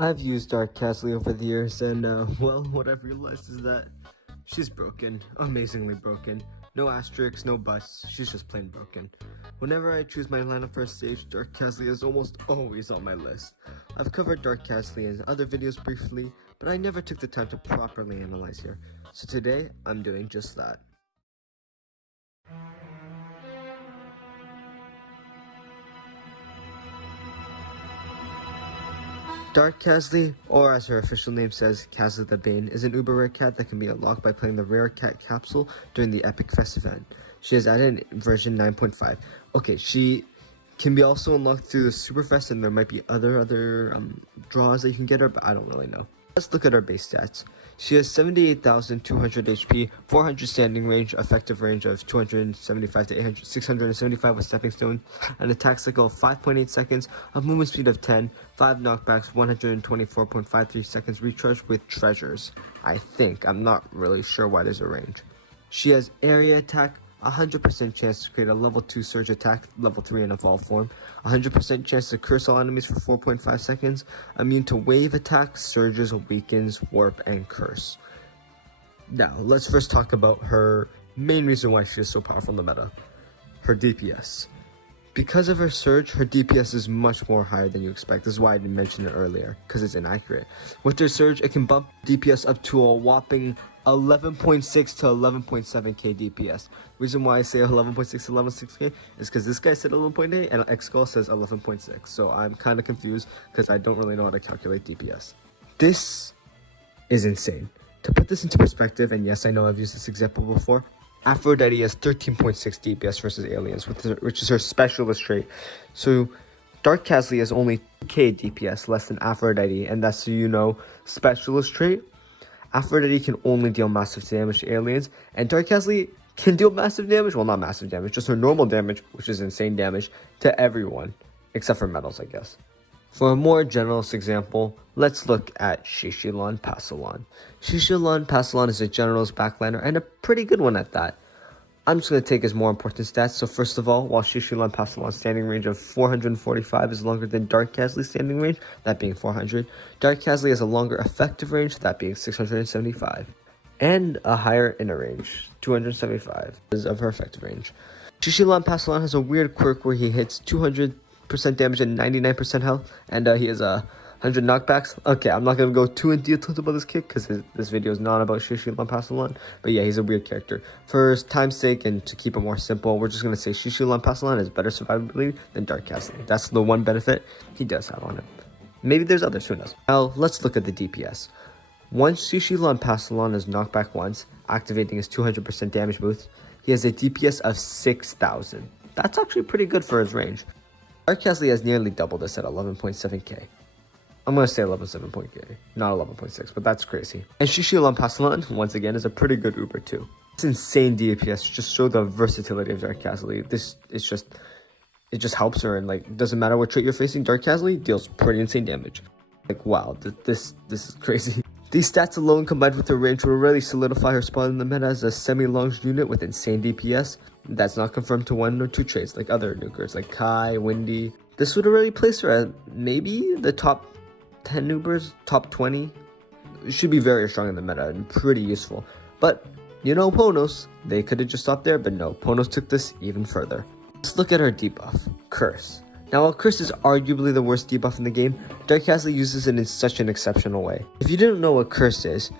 I've used Dark Kasli over the years, and well, what I've realized is that she's broken, amazingly broken. No asterisks, no buts, she's just plain broken. Whenever I choose my lineup for a stage, Dark Kasli is almost always on my list. I've covered Dark Kasli in other videos briefly, but I never took the time to properly analyze here. So today, I'm doing just that. Dark Kasli, or as her official name says, Kasli the Bane, is an uber rare cat that can be unlocked by playing the Rare Cat Capsule during the EPICFEST event. She is added in version 9.5. Okay, she can be also unlocked through the Superfest, and there might be other draws that you can get her, but I don't really know. Let's look at her base stats. She has 78,200 HP, 400 standing range, effective range of 275 to 675 with stepping stone, an attack cycle of 5.8 seconds, a movement speed of 10, 5 knockbacks, 124.53 seconds recharge with treasures. I think. I'm not really sure why there's a range. She has area attack, 100% chance to create a level 2 surge attack, level 3 in evolved form, 100% chance to curse all enemies for 4.5 seconds, immune to wave attacks, surges, weakens, warp, and curse. Now, let's first talk about her main reason why she is so powerful in the meta, her DPS. Because of her surge, her DPS is much more higher than you expect. This is why I didn't mention it earlier, because it's inaccurate. With her surge, it can bump DPS up to a whopping 11.6 to 11.7k DPS. Reason why I say 11.6 to 11.6k is because this guy said 11.8 and Xskull says 11.6. So I'm kind of confused because I don't really know how to calculate DPS. This is insane. To put this into perspective, and yes, I know I've used this example before, Aphrodite has 13.6 DPS versus aliens, which is her specialist trait. So Dark Kasli has only 2k DPS less than Aphrodite, and that's, so you know, specialist trait. Aphrodite can only deal massive damage to aliens, and Dark Kasli can deal massive damage, well, not massive damage, just her normal damage, which is insane damage, to everyone, except for metals, I guess. For a more generalist example, let's look at Shishilan Pasalon. Shishilan Pasalon is a generalist backliner, and a pretty good one at that. I'm just going to take his more important stats. So first of all, while Shishilan Pasalon's standing range of 445 is longer than Dark Kasli's standing range, that being 400, Dark Kasli has a longer effective range, that being 675, and a higher inner range, 275 of her effective range. Shishilan Pasalon has a weird quirk where he hits 200% damage and 99% health, and he has 100 knockbacks. Okay, I'm not going to go too in detail about this kick because this video is not about Shishilan Pasalon, but yeah, he's a weird character. For time's sake and to keep it more simple, we're just going to say Shishilan Pasalon has better survivability than Dark Kasli. That's the one benefit he does have on it. Maybe there's others, who knows. Now, let's look at the DPS. Once Shishilan Pasalon is knocked back once, activating his 200% damage boost, he has a DPS of 6,000. That's actually pretty good for his range. Dark Kasli has nearly double this at 11.7k. I'm going to say 11.7k, not 11.6, but that's crazy. And Shishilan Pasalon, once again, is a pretty good uber too. This insane DPS just show the versatility of Dark Kasli. It just helps her, and like, doesn't matter what trait you're facing, Dark Kasli deals pretty insane damage. Like, wow, this is crazy. These stats alone combined with her range will really solidify her spot in the meta as a semi-longe unit with insane DPS. That's not confirmed to 1 or 2 traits like other nukers like Kai, Windy. This would have really placed her at maybe the top 10 nubers, top 20. It should be very strong in the meta and pretty useful. But, you know, Ponos, they could have just stopped there, but no, Ponos took this even further. Let's look at her debuff, Curse. Now, while Curse is arguably the worst debuff in the game, Dark Kasli uses it in such an exceptional way. If you didn't know what Curse is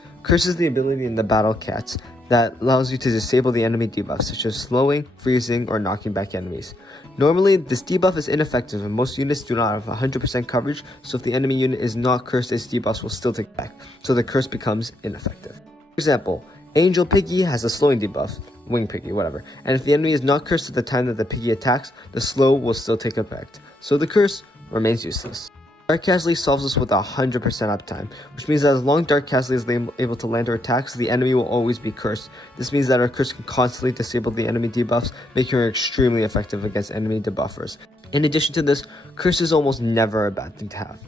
the ability in the Battlecats that allows you to disable the enemy debuffs, such as slowing, freezing, or knocking back enemies. Normally, this debuff is ineffective and most units do not have 100% coverage, so if the enemy unit is not cursed, its debuffs will still take back, so the curse becomes ineffective. For example, Angel Piggy has a slowing debuff, Wing Piggy, whatever, and if the enemy is not cursed at the time that the piggy attacks, the slow will still take effect, so the curse remains useless. Dark Kasli solves this with 100% uptime, which means that as long as Dark Kasli is able to land her attacks, the enemy will always be cursed. This means that her curse can constantly disable the enemy debuffs, making her extremely effective against enemy debuffers. In addition to this, curse is almost never a bad thing to have.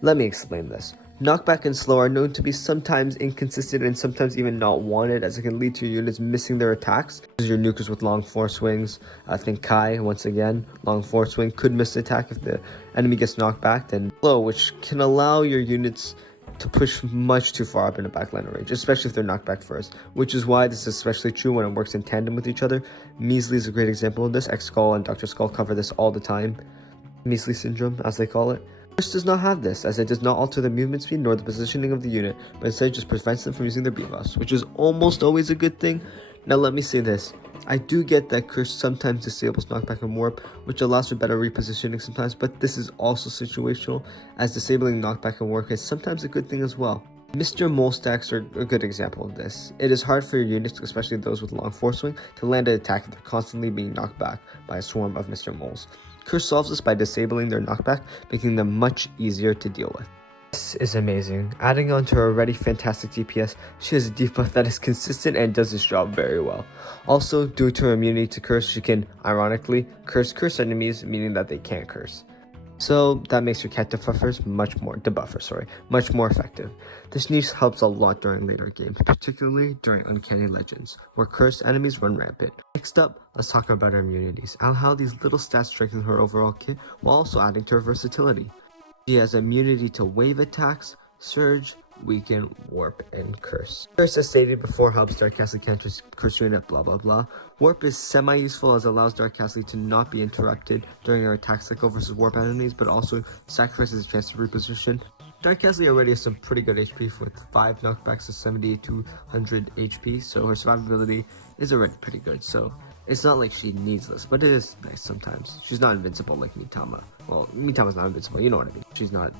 Let me explain this. Knockback and slow are known to be sometimes inconsistent and sometimes even not wanted, as it can lead to your units missing their attacks. This is your nukers with long force swings. I think Kai, once again, long force swing could miss the attack if the enemy gets knocked back. Then slow, which can allow your units to push much too far up into backliner range, especially if they're knocked back first, which is why this is especially true when it works in tandem with each other. Measly is a great example of this. X-Skull and Dr. Skull cover this all the time. Measly syndrome, as they call it. Curse does not have this, as it does not alter the movement speed nor the positioning of the unit, but instead just prevents them from using their buffs, which is almost always a good thing. Now let me say this. I do get that Curse sometimes disables knockback and warp, which allows for better repositioning sometimes, but this is also situational, as disabling knockback and warp is sometimes a good thing as well. Mr. Mole stacks are a good example of this. It is hard for your units, especially those with long force swing, to land an attack if they're constantly being knocked back by a swarm of Mr. Moles. Curse solves this by disabling their knockback, making them much easier to deal with. This is amazing. Adding on to her already fantastic DPS, she has a debuff that is consistent and does this job very well. Also, due to her immunity to curse, she can, ironically, curse enemies, meaning that they can't curse. So that makes your cat debuffers much more effective. This niche helps a lot during later games, particularly during Uncanny Legends, where cursed enemies run rampant. Next up, let's talk about her immunities and how these little stats strengthen her overall kit while also adding to her versatility. She has immunity to wave attacks, surge, weaken, warp, and curse. Curse, as stated before, helps Dark Kasli counter curse unit, blah blah blah. Warp is semi-useful as it allows Dark Kasli to not be interrupted during her attack cycle versus warp enemies, but also sacrifices a chance to reposition. Dark Kasli already has some pretty good HP with 5 knockbacks to 78 to 100 HP, so her survivability is already pretty good, so it's not like she needs this, but it is nice sometimes. She's not invincible like Mitama. Well, Mitama's not invincible, you know what I mean. She's not,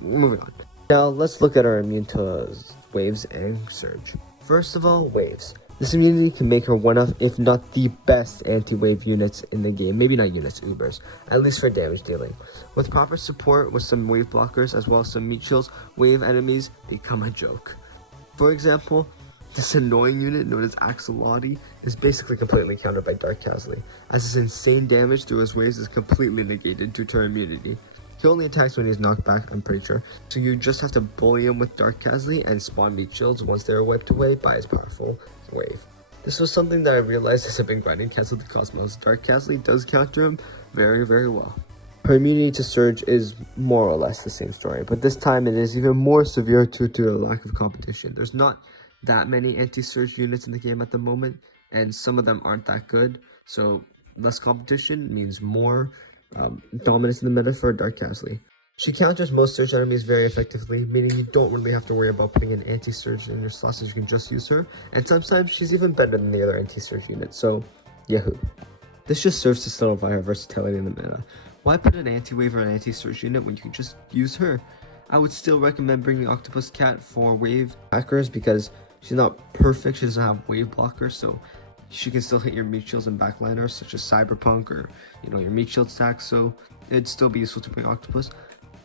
moving on. Now, let's look at her immune to waves and surge. First of all, waves. This immunity can make her one of, if not the best anti-wave units in the game. Maybe not units, Ubers, at least for damage dealing. With proper support with some wave blockers as well as some meat shields, wave enemies become a joke. For example, this annoying unit known as Axolotl is basically completely countered by Dark Kasli, as his insane damage through his waves is completely negated due to her immunity. He only attacks when he's knocked back, I'm pretty sure, so you just have to bully him with Dark Kasli and spawn meat shields once they are wiped away by his powerful wave. This was something that I realized as I've been grinding Kasli the Cosmos. Dark Kasli does counter him very, very well. Her immunity to surge is more or less the same story, but this time it is even more severe due to a lack of competition. There's not that many anti-surge units in the game at the moment, and some of them aren't that good, so less competition means more dominance in the meta for Dark Kasli. She counters most surge enemies very effectively, meaning you don't really have to worry about putting an anti-surge in your slots, as you can just use her, and sometimes she's even better than the other anti-surge units, so yahoo. This just serves to solidify her versatility in the meta. Why put an anti-wave or an anti-surge unit when you can just use her? I would still recommend bringing Octopus Cat for wave hackers because she's not perfect, she doesn't have wave blockers, so she can still hit your meat shields and backliners such as Cyberpunk or, your meat shield stacks, so it'd still be useful to bring Octopus.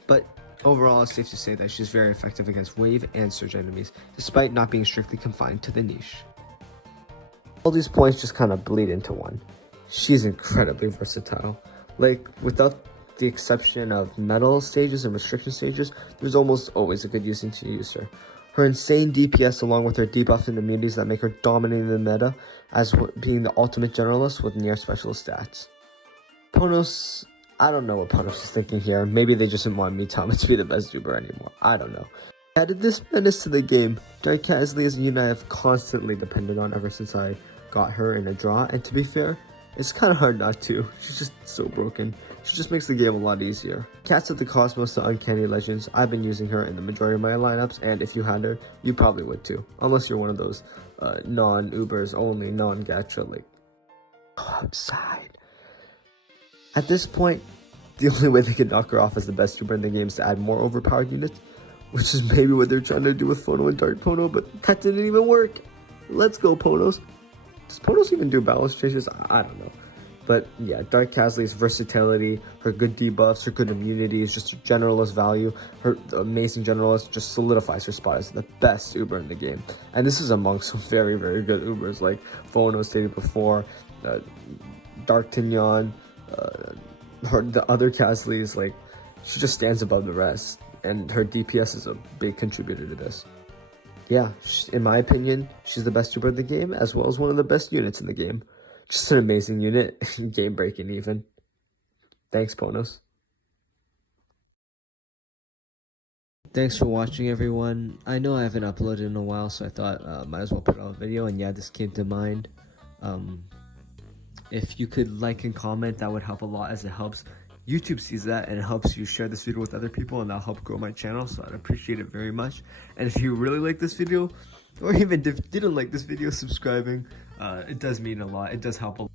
But overall, it's safe to say that she's very effective against wave and surge enemies, despite not being strictly confined to the niche. All these points just kind of bleed into one. She's incredibly versatile. Like, without the exception of metal stages and restriction stages, there's almost always a good reason to use her. Her insane DPS along with her debuff and immunities that make her dominating the meta as being the ultimate generalist with near specialist stats. Ponos, I don't know what Ponos is thinking here. Maybe they just didn't want Mitama to be the best Uber anymore. I don't know. Added this menace to the game. Dark Kasli is a unit I have constantly depended on ever since I got her in a draw, and to be fair, it's kind of hard not to. She's just so broken. She just makes the game a lot easier. Cats of the Cosmos to Uncanny Legends, I've been using her in the majority of my lineups, and if you had her, you probably would too. Unless you're one of those non-Ubers only, non-gacha, like, go outside. At this point, the only way they can knock her off as the best Uber in the game is to add more overpowered units, which is maybe what they're trying to do with Phono and Dark Pono, but that didn't even work. Let's go, Ponos. Does Ponos even do balance changes? I don't know. But yeah, Dark Kasli's versatility, her good debuffs, her good immunities, just her generalist value, her amazing generalist just solidifies her spot as the best Uber in the game. And this is among some very, very good Ubers like Phono stated before, Dark Tinyon, the other Kasli's, like, she just stands above the rest. and her DPS is a big contributor to this. Yeah, in my opinion, she's the best Uber in the game, as well as one of the best units in the game. Just an amazing unit, game-breaking even. Thanks, Ponos. Thanks for watching, everyone. I know I haven't uploaded in a while, so I thought might as well put out a video, and yeah, this came to mind. If you could like and comment, that would help a lot, as it helps YouTube sees that, and it helps you share this video with other people, and that'll help grow my channel, so I'd appreciate it very much. And if you really like this video, or even if you didn't like this video, subscribing, it does mean a lot. It does help a lot.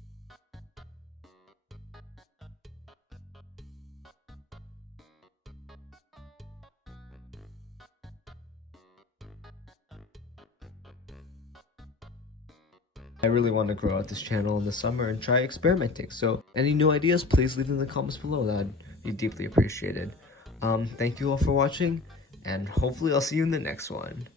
I really want to grow out this channel in the summer and try experimenting, so any new ideas, please leave them in the comments below. That'd be deeply appreciated. Thank you all for watching, and hopefully I'll see you in the next one.